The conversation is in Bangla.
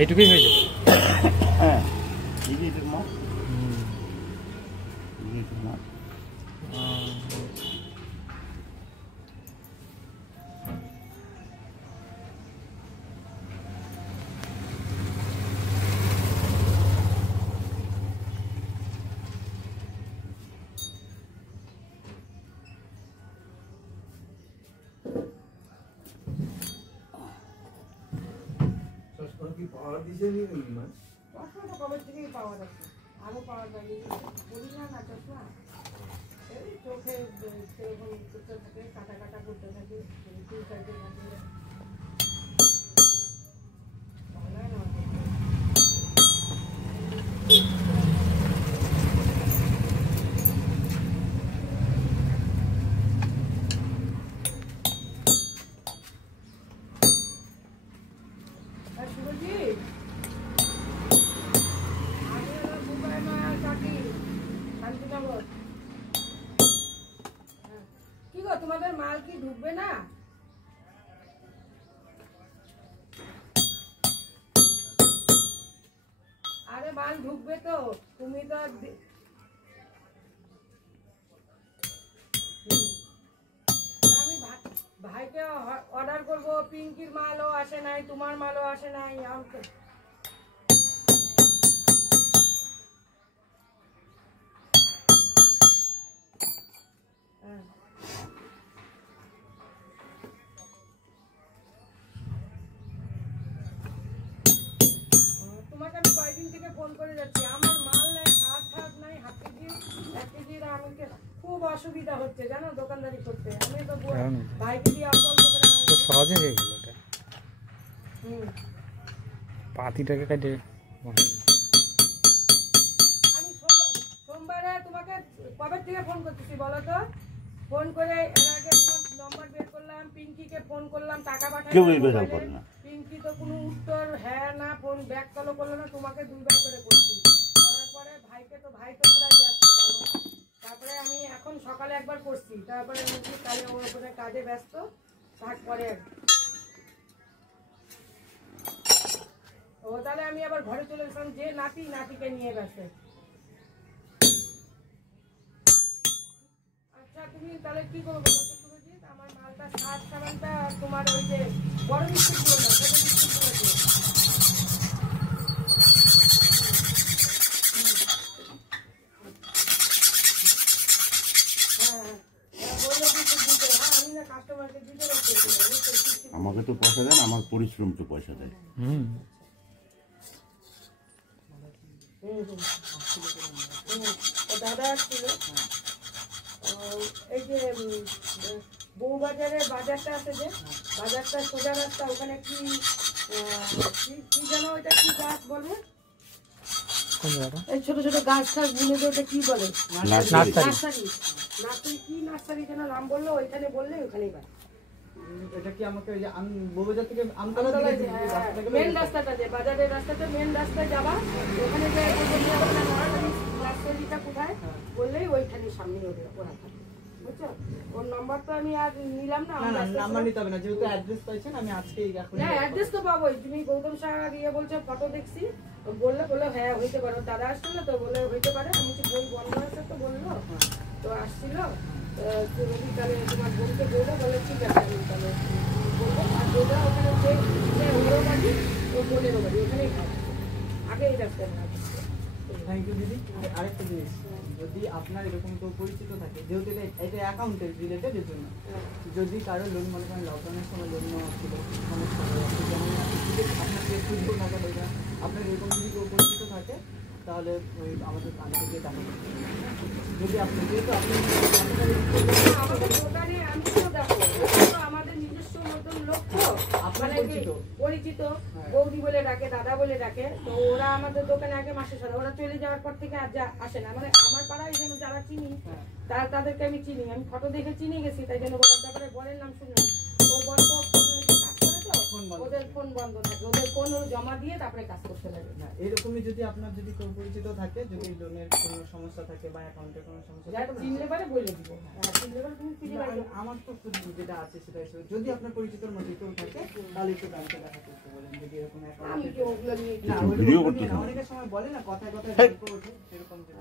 এইটুকুই হয়ে যাবে। হ্যাঁ এই যে এটার মাছ, এই যে এটার মাছ। কি পাওয়ার দিছে নি মাছ? চশমাটা কবে থেকেই পাওয়া যাচ্ছে, আরো পাওয়া যায় বলি না না চশমা এই চোখে সেরকম করতে থাকে, কাটা কাটা করতে থাকে, দুই সাইডের মধ্যে তোমাদের মাল কি ঢুকবে না? আরে মাল ঢুকবে তো, তুমি তো আমি ভাইকে অর্ডার করবো, পিঙ্কির মালও আসে নাই, তোমার মালও আসে নাই, আমাকে তোমাকে আমি কয়েকদিন থেকে ফোন করে যাচ্ছি, আমার মাল নাই, শাক নাই, হাফ কেজি 1 কেজি আমাকে খুব অসুবিধা হচ্ছে জানো দোকানদারি করতে। আমি তো ভাইকে দিয়ে অল্প অল্প করে সহজে হয়ে গেল এটা। পাতিটাকে কাটে আমি সোমবারে তোমাকে কবে থেকে ফোন করতেছি বলো তো? ফোন করে এর আগে তোমার নম্বর বের করলাম, পিঙ্কিকে ফোন করলাম, টাকা পাঠালাম, পিঙ্কি তো কোনো উত্তর হ্যাঁ না, ফোন ব্যাক কলও করলো না, তোমাকে 2 বার করে করছি, করার পরে ভাইকে তো ভাই তো পুরাই ব্যস্ত জানো। তারপরে আমি এখন সকালে একবার করছি, তারপরে কালে ওর উপরে কাজে ব্যস্ত, তারপরে ও তাহলে আমি আবার ঘরে চলে গেছিলাম, যে নাতিকে নিয়ে গেছে। আচ্ছা তুমি তাহলে কি করবো বলো তো সুরজিৎ? আমার মালটা সাত সাবানটা তোমার ওই যে বড় বিস্কুট দিও না, ছোট বিস্কুট করে দিও। আমাকে তো পয়সা দেন, আমার পরিশ্রম তো পয়সা দেয়। দাদা আসছিল, এই যে বউবাজারের বাজারটা আছে যে বাজারটা সোজা রাস্তা, ওখানে কি যেন ওইটা কি গাছ বলবে, এই ছোট ছোট গাছ টাছ বুনে যে ওটা কি বলে, নার্সারি কি নার্সারি যেন নাম বললো, ওইখানে বললে ওখানেই বাড়ি। এটা কি আমাকে ওই যে বউবাজার থেকে আমতলা মেন রাস্তাটা, যে বাজারের রাস্তাটা মেন রাস্তায় যাবা, ওখানে যে নার্সারিটা কোথায় বললেই ওইখানে সামনে ওরা থাকে, বুঝছো? ওর নাম্বার তো আমি আর নিলাম না, নাম্বার নিতে হবে না, যেহেতু অ্যাড্রেস পাইছেন আমি আজকেই এখন। হ্যাঁ অ্যাড্রেস তো পাবোই, তুমি গৌতম সাহা দিয়ে বলছো, ফটো দেখছি, বললো হ্যাঁ হইতে পারে, দাদা আসছিল তো বলে হইতে পারে, আমি কি বই বন্ধ আছে তো বললো, তো আসছিল রবি, তাহলে তোমার বোনকে বললো, বলে ঠিক আছে আমি তাহলে বলবো। আর যেটা ওখানে যে ওরও বাড়ি, ও বোনেরও বাড়ি ওখানেই খাবে, আগে এই রাস্তায় না। থ্যাংক ইউ দিদি। আরেকটা জিনিস, যদি আপনার এরকম কেউ পরিচিত থাকে, যেহেতু এটা অ্যাকাউন্টের রিলেটেড, এর জন্য যদি কারো লোন মনে করেন লকডাউনের সময় লোন নেওয়া ছিল, সমস্যা আপনাকে খুঁজবো টাকা দেয়, আপনার এরকম যদি কেউ পরিচিত থাকে তাহলে ওই আমাদের কানে থেকে টাকা, যদি আপনি যেহেতু আপনি আমাদের নিজস্ব মতন লোক তো মানে পরিচিত, বৌদি বলে ডাকে, দাদা বলে ডাকে, তো ওরা আমাদের দোকানে আগে মাসের সাথে, ওরা চলে যাওয়ার পর থেকে আর আসে না, মানে আমার পাড়ায় যেন যারা চিনি তাদেরকে আমি চিনি, আমি ফটো দেখে চিনে গেছি, তাই জন্য বলার ব্যাপারে বলের নাম শুনলাম, ওর বড় কাজ করে তো ওদের ফোন ফোন বন্ধ থাকে, ওদের ফোন জমা দিয়ে তারপরে কাজ করতে লাগে। না এরকমই যদি আপনার যদি কেউ পরিচিত থাকে, যদি লোনের কোনো সমস্যা থাকে বা অ্যাকাউন্টের কোনো সমস্যা যারা থাকে, চিনলে পারে বলে দিব। হ্যাঁ, চিনলে পারে তুমি চিনে পারবে। আমার তো যেটা আছে সেটা হিসেবে যদি আপনার পরিচিতর মধ্যে কেউ থাকে তাহলে একটু ব্যাংকে দেখা করতে বলেন, যদি এরকম আমি অ্যাকাউন্ট কি ওগুলো নিয়ে না ভিডিও করতে অনেকের সময় বলে না কথায় কথায় গল্প ওঠে, সেরকম যদি